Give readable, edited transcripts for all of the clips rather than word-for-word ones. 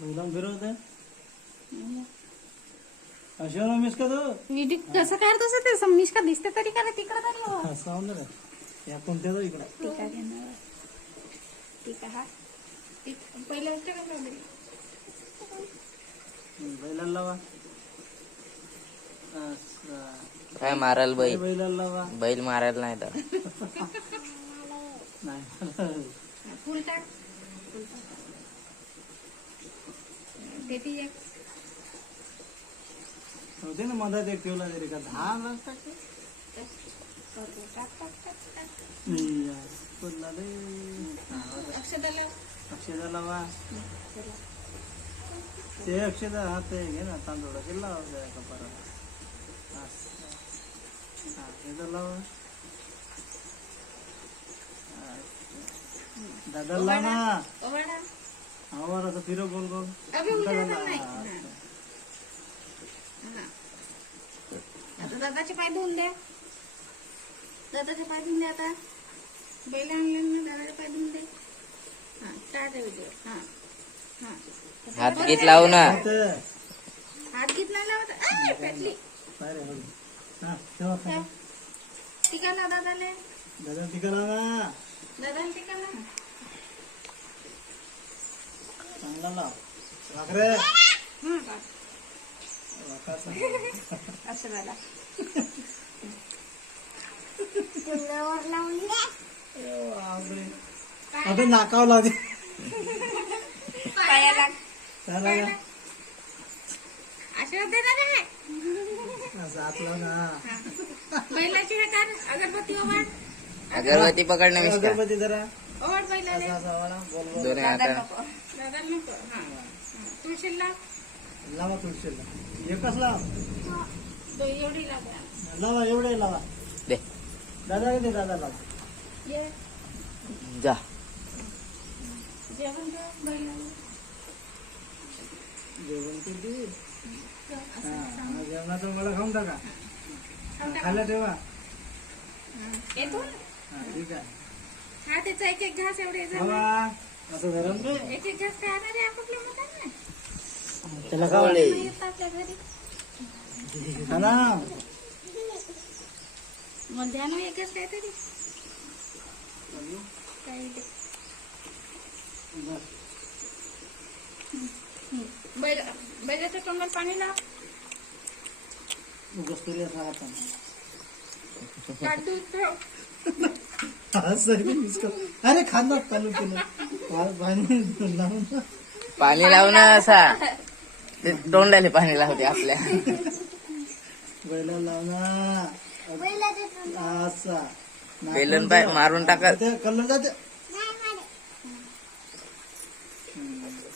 बैलांना फिरवते अशा मिस का तो कसं काय तसं ते सम्मिश का दिसते तरी का तिकडं तरी हो. असं का या कोणत्या इकडे टीका घेणार टीका हा पहिल्या वाजता का बैलाला लावा काय मारायला बैल बैलाला लावा बैल मारायला नाही तर नाही फुल टाक देती एक होते ना मधात एक ठेवला तरी का 10 लाख टाक टाक टाक टाक पुन्हा अक्षदाला अक्षदा लावा ते अक्षदा हा ते घे ना तांदूळाचे लावा कपाराला हे तर लावा दादा लावा ओवाडा आवार असं फिरव गोल गोल अबे उलटा नाही आता दादाचे पाय धुवून द्या दादाचे पाय धुवून द्या आता बैल आणले ना दादाचे पाय धुवून दे हा स्टार्ट आहे व्हिडिओ हा हा हात गीत लावू ना हात घेत नाही लावत पेटली टीका ना दादाले दादा टीका लावा दादाला टीका ना चांगला लाव वाकरे असं झाला आता नाकाव लावते पायाला चालेल आशीर्वाद दे ना असं आतला ना बैलाची हे कर अगरबत्ती ओवाड अगरबत्ती पकडणं मिस्टर अगरबत्ती जरा ओवाड बैलाले असं वाला गोल गोल दोन्ही हाता दादा नको हा तुळशीला लावा तुळशीला एकच लाव एवढी लागला लावा एवढे लावा दे दादा दे दादा लावा ये जा जेवण कर बैलाला जेवण किती जेवणाचा मला खाऊन टाका खायला ठेवा येतो हा ठीक आहे हा त्याचा एक एक घास एवढे खावा असं गरम रे एक एक घास काय आणणार आहे आपापल्या मताने त्याला खावले येतात आपल्या घरी हा ना मग द्या ना एकच काहीतरी काही ते बैलाच्या तोंडात पाणी लाव गोष्टीला सांगा काढ दूध ठेव अरे खांदा चालू केलं पाणी लावू ना असा ते तोंडाले पाणी लावते आपल्या बैला लावना असा बेलन पाय मारून टाकत कलर जाते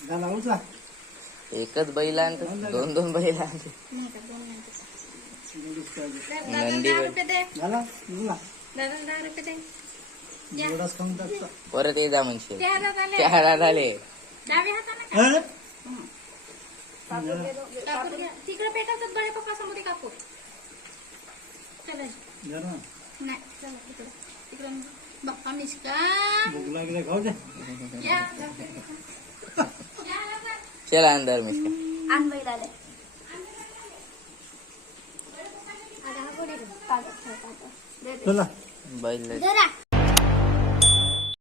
झाला उचला एकच बैल आणतो दोन दोन बैल आणते नंदी बैल दे झाला उचला दादा 10 रुपये दे एवढाच खाऊन टाकता परत ये जा म्हणशील त्या हातात आले त्या हातात आले डाव्या हाताने कापूर घ्या तिकडे पेटायचं बळे पप्पा समोर कापूर चला नाही चला तिकडे तिकडे बाप्पा मिश्का भूक लागले खाऊ दे या चला अंदर मिस्टर आण बैलाले चला बैल जरा